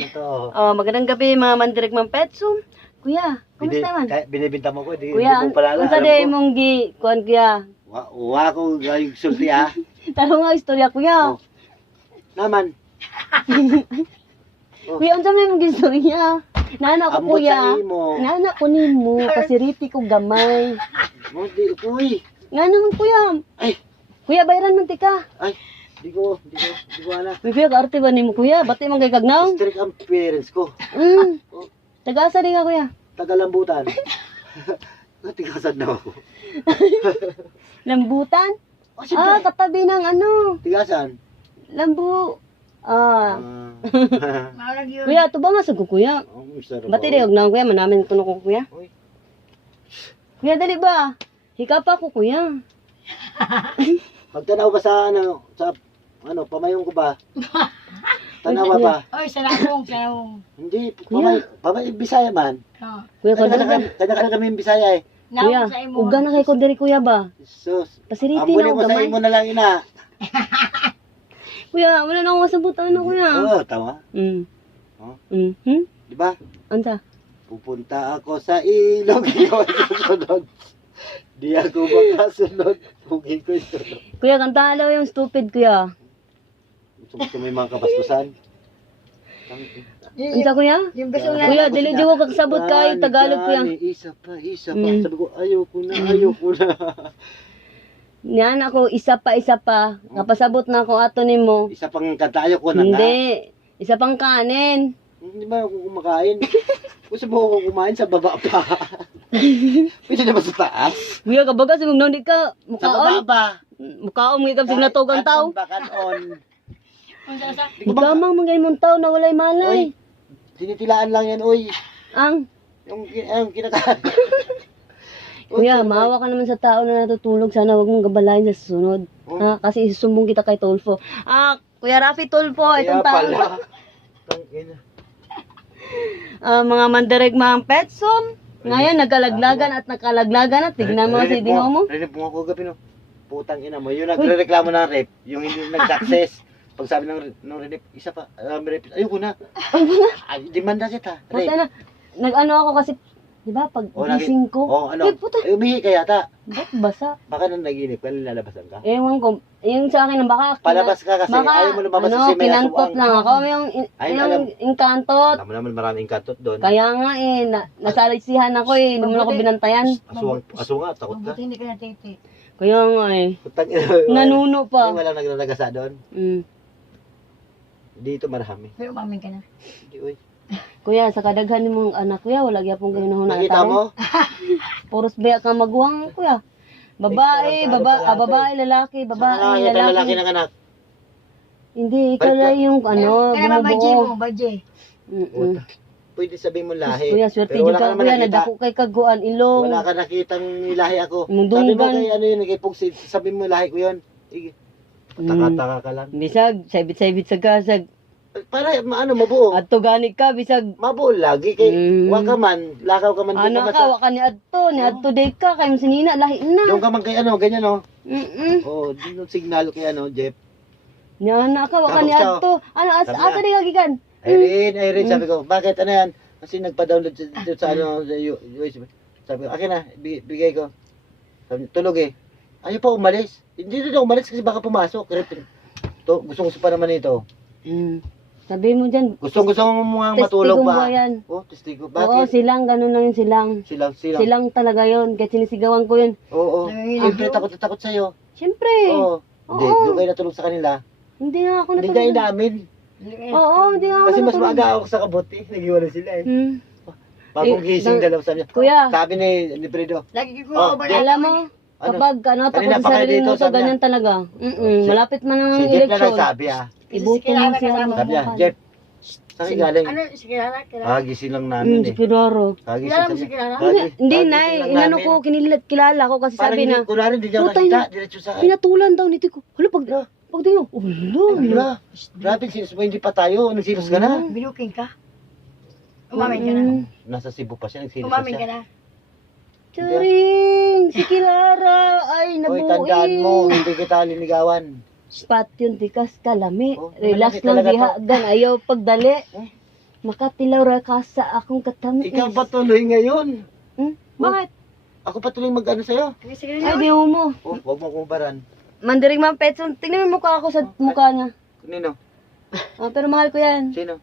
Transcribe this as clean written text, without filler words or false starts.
na to. Oh, magandang gabi mga mandirek mang petso. Kuya, kumusta man? Binibinta mo ko, di Kuya, mo pala unsa day mong gi kuan kuya? Wa ko gayong sulti ah. Taro nga istorya kuya. Oh. Naman. Kuya, unsa may mong istorya? Nana ko Ambot kuya. sa imo. Nana ko nimo pasiriti ko gamay. Mo di uy. Nga naman kuya. Ay, Kuya, bayaran man tika. ay. Di ko alam. Kuya, kaarte ba nimo kuya? Bati man kay kagnaw? Strict ang parents ko. Oh, Tagasa rin nga kuya. Tagalambutan. Tigasan na ako. Lambutan? Oh, siyempre. Katabi ng ano. Tigasan. Lambu. Maurag yun. Kuya, ito ba nga sa kuya? Bati rin, huwag na kuya, manamin ko na ko kuya. Uy. Kuya, dali ba? Hika pa ako kuya. Magtanaw ba sa pamayong ko ba? Tanawa ba? Oy, salabong, salabong. Hindi, Kuya. pamay Bisaya man. Oh. Kuya, Kanya kami Bisaya eh. kuya, Naong sa imo. uga na kay ko diri kuya ba? Sus. Pasiriti Ambunin na mo sa gamay. imo na lang ina. Kuya, wala na akong masabutan na kuya. Oo, tama. Oh. Di ba? Anta? Pupunta ako sa ilog, yun susunod. Di ako makasunod. Pugin ko sunod. Kuya, kantahan daw yung stupid kuya. Gusto may mga kabastusan. Anta kuya? Yung gusto nga. Kuya, dili di ko kakasabot kayo Tagalog kuya. Isa pa. Sabi ko, ayoko na. Niyan ako, isa pa. Kapasabot na ako ato nimo. Isa pang kanta, ayoko na nga. Hindi. Isa pang kanin. Hindi ba ako kumakain? Gusto mo ako kumain sa baba pa. Pwede na ba sa taas? Kuya, kabaga, sigong nang di ka Sa baba mukaon. pa. Mukaon, mga kapsig natugang tao. Bakan-on. Unsa sa? Mukamang mga imong tao na walay malay. Oy, tinitilaan lang yan, oy. Ang, Yung kinakain. kuya, maawa ka naman sa tao na natutulog. Sana wag mong gabalayin sa susunod. Ha? Kasi isusumbong kita kay Tulfo. Kuya Rafi Tulfo, itong tao. Tangina. Mga mandirek mga petsom. Ngayon, nagkalaglagan at tignan mo si Dingo mo. Rinip mo ako gabi no. Putang ina mo. Yung nagre-reklamo ng rep, yung hindi nag-success. Pag sabi ng rep, isa pa, rep, ayoko na. Ay, demanda kita. Basta Rep. na, nag-ano ako kasi, di ba, pag gising ko, ano? puta, Umihi ka yata. ba't basa? Baka nang naginip ka, lalabasan ka. Ewan ko, yung sa akin, baka, Palabas ka kasi, baka, ayaw mo lumabas kasi may kinantot aswang. lang ako, yung Alam. inkantot. Alam mo naman maraming katot doon. Kaya nga nasalisihan ako hindi mo na ako binantayan. Aswang nga, takot ka. Mabuti hindi ka natiti. Kaya nga Putang ina. nanuno pa. Walang naglalagasa doon. Mm. Dito marami. Pero umamin ka na. Hindi, uy. Kuya, sa kadaghan mong anak, kuya, wala gyapon kayo na Nakita mo? Puros baya ka magwang, kuya. Babae, lalaki, babae, Lalaki lalaki. ng anak. Hindi, ikaw lang yung Kaya ba badje bumubuo. mo, badje? Mm-mm. Pwede sabihin mo lahi. Kuya, swerte Pero dyan wala ka ka, naman kuya, nakita. nadako kay kaguan, ilong. Wala ka nakitang lahi ako. Yung Sabi mo dunggan. kay ano yun, kay Pugsi, sabi mo lahi ko yun. Sige. Taka-taka ka lang. Bisag, saibit-saibit sa kasag. Para mabuo. At to gani ka, bisag. Mabuo lagi kay wa ka man, lakaw ka man doon Ano ka man ka, waka ni Adto day ka, kay sinina, lahi na. doon ka man kay ano, ganyan oh. Mm-mm. Oh, doon yung signal kay ano, Jeff. Nyana ka, waka ni Tapos siya, Adto. Ano, sabi asa niya, di kagikan? Irene, sabi ko, bakit ano yan? Kasi nagpa-download sa ano, sa USB. Sabi ko, akin na, bigay ko. Sabi, tulog eh. Ayaw pa umalis. Hindi rin ako umalis kasi baka pumasok. Gusto pa naman ito. Sabi mo dyan, Gusto mo nga matulog testigo mo ba? yan. Oh, testigo. Oo, Bakit? silang, ganun lang yung silang. Silang. Silang talaga yun, kahit sinisigawan ko yun. Oo. Nanginginig Siyempre, yun. takot na takot sa'yo. Siyempre, Oo. Hindi, Oo. doon kayo natulog sa kanila. hindi nga ako Hindi natulog. kayo namin. Oo, hindi nga ako Kasi mas natulog. maaga ako sa kabuti. Nag-iwalay sila eh. Bagong Eh, gising dalawa sabi niya. Kuya. Sabi ni Fredo. Lagi Oh, ko ba Alam mo, Ano? kapag takot Kanina sa pa kayo sarili dito, mo to, sabi niya. ganyan talaga. Malapit man ang Si Jeff na eleksyon. nagsabi ah. Ibuto mo siya. Sabi niya, Jeff, saan ka galing? Ano, si Kilala? Kagising lang namin Si eh. Kiraro. Kagising Kilala mo sabi si Kilala? niya. Hindi na, Kagising lang inano namin. ko, kilala ko kasi Parang sabi na, kunwari hindi niya Putay makita. na. Diretso sa akin. pinatulan daw nito ko. Hala, pagtingin, Wala. Grabe, sinos mo, hindi pa tayo. Nagsinos ka na. Binuking ka? Umamin ka na? Nasa Cebu pa siya, nagsinos Umamin ka siya. na? Charing, si Kilara, ay Hoy, tandaan mo, nabuin. hindi kita linigawan. Spot yun, tikas kalami. Oh, Relax malaki lang talaga diha, gan ayaw pagdali. Makatilaw ra ka sa akong katamis. Ikaw pa tuloy ngayon. Bakit? Ako pa tuloy mag-ano sa'yo. Sige, Ay, di mo. Oh, huwag mo akong baran. Mandiring man petso. Tingnan mo yung mukha ako sa mukha niya. Nino? Ah, pero mahal ko yan. Sino?